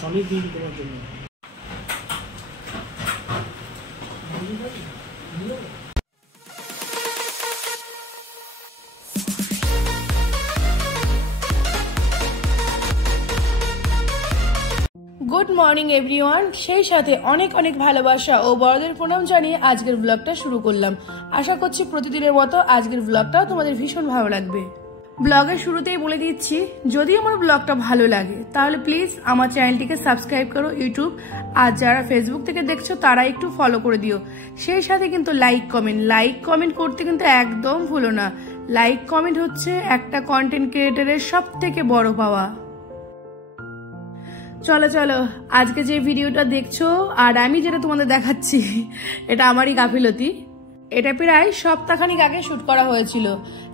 Solid দিয়ে তোমার জন্য। গুড মর্নিং এভরিওয়ান, সেই সাথে অনেক অনেক ভালোবাসা ও বড়দের প্রণাম জানিয়ে আজকের ব্লগটা শুরু করলাম। আশা করছি প্রতিদিনের মতো আজকের ব্লগটাও তোমাদের ভীষণ ভালো লাগবে। ব্লগের শুরুতেই বলে দিচ্ছি, যদি আমার ব্লগটা ভালো লাগে তাহলে প্লিজ আমার চ্যানেলটিকে সাবস্ক্রাইব করো ইউটিউব, আর যারা ফেসবুক থেকে দেখছো তারা একটু ফলো করে দিও। সেই সাথে কিন্তু লাইক কমেন্ট করতে কিন্তু একদম ভুলো না। লাইক কমেন্ট হচ্ছে একটা কন্টেন্ট ক্রিয়েটরের সব থেকে বড় পাওয়া। চলো চলো, আজকে যে ভিডিওটা দেখছো আর আমি যেটা তোমাদের দেখাচ্ছি এটা আমারই গাফিলতি। এটা প্রায় সপ্তাহখানিক আগে শুট করা হয়েছিল,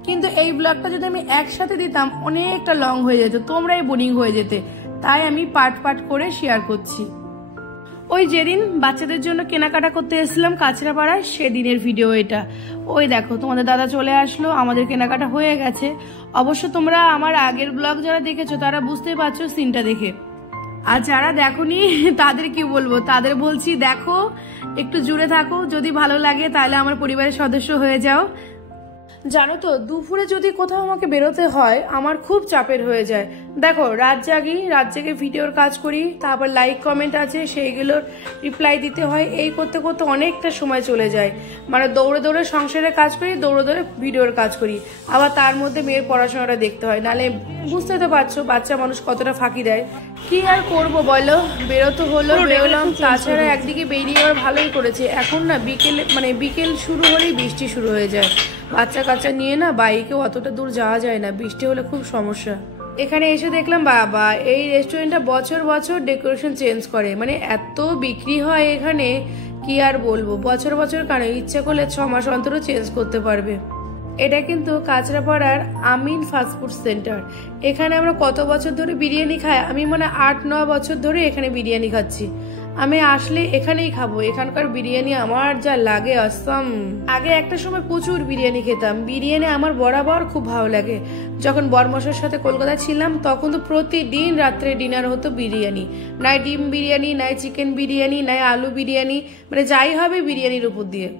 কিন্তু এই ব্লগটা যদি আমি একসাথে দিতাম অনেকটা লং হয়ে যেত, তোমরাই বোরিং হয়ে যেতে, তাই আমি পার্ট করে শেয়ার করছি। ওই যেদিন বাচ্চাদের জন্য কেনাকাটা করতে এসেছিলাম কাছড়াপাড়ায়, সেদিনের ভিডিও এটা। ওই দেখো তোমাদের দাদা চলে আসলো, আমাদের কেনাকাটা হয়ে গেছে। অবশ্য তোমরা আমার আগের ব্লগ যারা দেখেছো তারা বুঝতেই পারছো সিনটা দেখে, আর যারা দেখোনি তাদের কি বলবো, তাদের বলছি দেখো, একটু জুড়ে থাকো, যদি ভালো লাগে তাহলে আমার পরিবারের সদস্য হয়ে যাও। জানো তো, দুপুরে যদি কোথাও আমাকে বেরোতে হয় আমার খুব চাপের হয়ে যায়। দেখো, রাত জেগে ভিডিওর কাজ করি, তারপর লাইক কমেন্ট আছে সেইগুলোর রিপ্লাই দিতে হয়, এই করতে করতে অনেকটা সময় চলে যায়। মানে দৌড়ে সংসারের কাজ করি, দৌড়ে ভিডিওর কাজ করি, আবার তার মধ্যে মেয়ের পড়াশোনাটা দেখতে হয়, নাহলে বুঝতে তো পারছো বাচ্চা মানুষ কতটা ফাঁকি দেয়। কি আর করবো বলো, বেরোতে হলো, বেরোলাম। তাছাড়া একদিকে বেরিয়ে আবার ভালোই করেছে, এখন না বিকেল শুরু হলেই বৃষ্টি শুরু হয়ে যায়। বাচ্চা কাচ্চা নিয়ে না বাইকেও অতটা দূর যাওয়া যায় না, বৃষ্টি হলে খুব সমস্যা। এখানে এসে দেখলাম বাবা, এই রেস্টুরেন্টটা বছর ডেকোরেশন চেঞ্জ করে, মানে এত বিক্রি হয় এখানে, কি আর বলবো। বছর কেন, ইচ্ছা করলে 6 মাস অন্তরও চেঞ্জ করতে পারবে। এটা কিন্তু কাছড়াপাড়ার আমিন ফাস্টফুড সেন্টার। এখানে আমরা কত বছর ধরে বিরিয়ানি খাই, আমি মানে 8-9 বছর ধরে এখানে বিরিয়ানি খাচ্ছি। আমি আসলে এখানেই খাবো, এখানকার বিরিয়ানি আমার যা লাগে অসম। আগে একটা সময় প্রচুর বিরিয়ানি খেতাম, বিরিয়ানি আমার বরাবর খুব ভালো লাগে। যখন বরমশার সাথে কলকাতা ছিলাম তখন তো প্রতিদিন রাত্রে ডিনার হতো বিরিয়ানি, নাই ডিম বিরিয়ানি, নাই চিকেন বিরিয়ানি, নাই আলু বিরিয়ানি, মানে যাই হবে বিরিয়ানির উপর দিয়ে।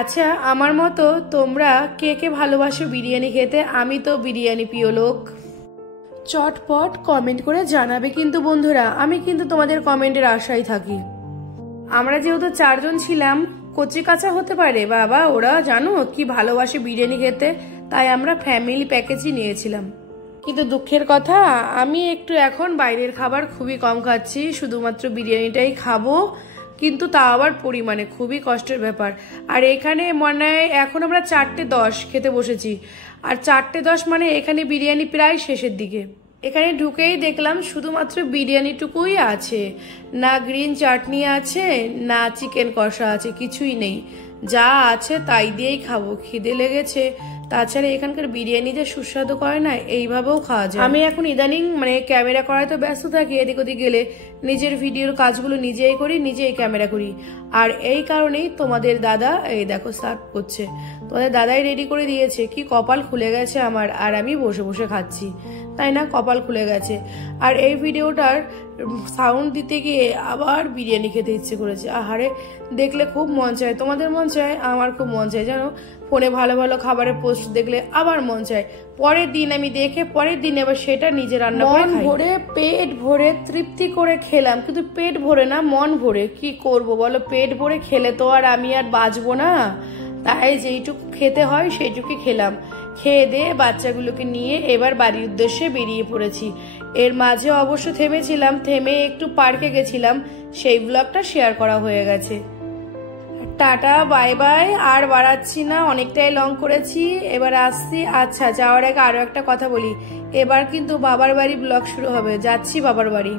আচ্ছা, আমার মতো তোমরা কে কে ভালোবাসো বিরিয়ানি খেতে? আমি তো বিরিয়ানি প্রিয় লোক। চটপট কমেন্ট করে জানাবে কিন্তু বন্ধুরা, আমি কিন্তু তোমাদের কমেন্টের আশায় থাকি। আমরা যেহেতু 4 জন ছিলাম, কচি কাঁচা হতে পারে বাবা, ওরা জানো কি ভালোবাসে বিরিয়ানি খেতে, তাই আমরা ফ্যামিলি প্যাকেজই নিয়েছিলাম। কিন্তু দুঃখের কথা, আমি একটু এখন বাইরের খাবার খুবই কম খাচ্ছি, শুধুমাত্র বিরিয়ানিটাই খাবো, কিন্তু তা আবার পরিমাণে, খুবই কষ্টের ব্যাপার। আর এখানে মনে হয় এখন আমরা 4:10 খেতে বসেছি, আর 4:10 মানে এখানে বিরিয়ানি প্রায় শেষের দিকে। এখানে ঢুকেই দেখলাম শুধুমাত্র বিরিয়ানিটুকুই আছে, না গ্রিন চাটনি আছে, না চিকেন কষা আছে, কিছুই নেই। যা আছে তাই দিয়েই খাবো, খিদে লেগেছে। তাছাড়া এখানকার বিরিয়ানি যে সুস্বাদু করে না, এইভাবেও খাওয়া যায়। আমি এখন ইদানিং ক্যামেরা করায় তো ব্যস্ত থাকি, এদিক ওদিক গেলে নিজের ভিডিওর কাজগুলো নিজেই করি, নিজেই ক্যামেরা করি। আর এই কারণেই তোমাদের দাদা এই দেখো সার্ভ করছে, তোমাদের দাদাই রেডি করে দিয়েছে। কি কপাল খুলে গেছে আমার, আর আমি বসে খাচ্ছি, তাই না? কপাল খুলে গেছে। আর এই ভিডিওটার সাউন্ড দিতে গিয়ে আবার বিরিয়ানি খেতে ইচ্ছে করেছে। আহারে, দেখলে খুব মন চায়, তোমাদের মন চায়, আমার খুব মন চায় জানো। ফোনে ভালো খাবারের পোস্ট দেখলে আবার মন চায়, পরের দিন আমি দেখে পরের দিন আবার সেটা নিজে রান্না করে খাই। মন ভরে পেট ভরে তৃপ্তি করে খেলাম, কিন্তু পেট ভরে না, মন ভরে। কি করব বলো, পেট ভরে খেলে তো আর আমি আর বাঁচবো না, তাই যেইটুকু খেতে হয় সেইটুকুই খেলাম। খেয়ে দিয়ে বাচ্চাগুলোকে নিয়ে এবার বাড়ির উদ্দেশ্যে বেরিয়ে পড়েছি। এর মাঝে অবশ্য থেমেছিলাম, থেমে একটু পার্কে গেছিলাম, সেই ব্লগটা শেয়ার করা হয়ে গেছে। টাটা বাই বাই, আর বাড়াচ্ছি না, অনেকটাই লং করেছি, এবার আসছি। আচ্ছা, যাওয়ার আগে আরো একটা কথা বলি, এবার কিন্তু বাবার বাড়ি ব্লগ শুরু হবে, যাচ্ছি বাবার বাড়ি।